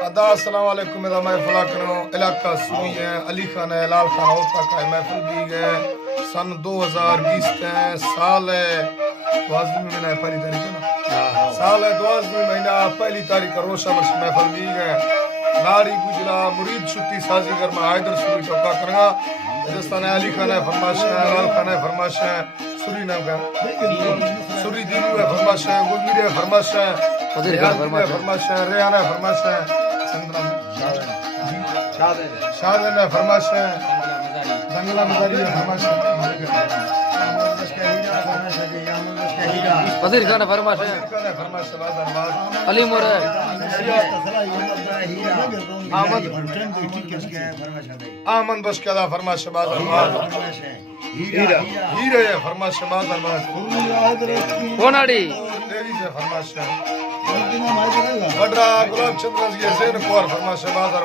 अदा अस्सलाम वालेकुम मेरा महफिल करो इलाका सुई है अली खान है लाल खान होता का महफिल भी गए सन 2020 साल है 12 महीना पहली तारीख है ना साल है 12 महीना पहली तारीख रोशा वर्ष महफिल भी गए नारी गुजरा मुरीद छुट्टी साजीगर में हैदर सुरी टोका करना राजस्थान अली खान है फरमाश है लाल खान है फरमाश है सुरी नाम का सुरी दीनू है फरमाश है गुलमीर है फरमाश है फरमाश है रेहाना है फरमाश है शाहजहां है फरमाश है दंगला मजारी है फरमाश है वजीर खान फरमाश है अली मोर है आमन बशकाला फरमाश है बादर हीरा है फरमाश है बादर कोनाडी देवी से फरमाश है बड़ा गुलाब चंद्र जी जैन कुमार फरमाश है बादर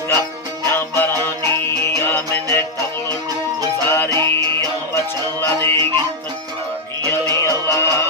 Gira,